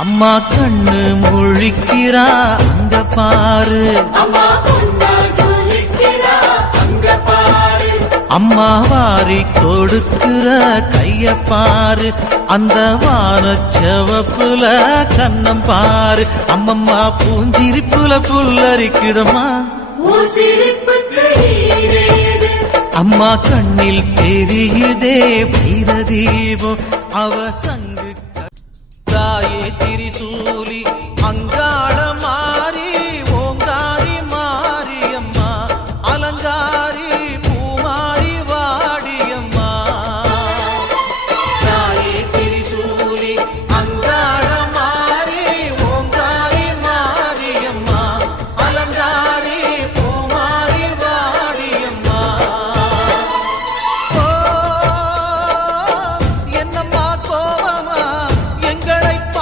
அம்மா கண்ணு முழிக்கிறா அங்க பாரு, அம்மா வாரி கொடுக்கிற கைய பாரு, அந்த வானச்சவப்புல கண்ணம் பாரு, அம்மம்மா பூஞ்சிரிப்புல புல்லரிக்குதம்மா, அம்மா கண்ணில் தெரியுதே வைர தீபம் அவ சங்கு தாயே திரிசூலி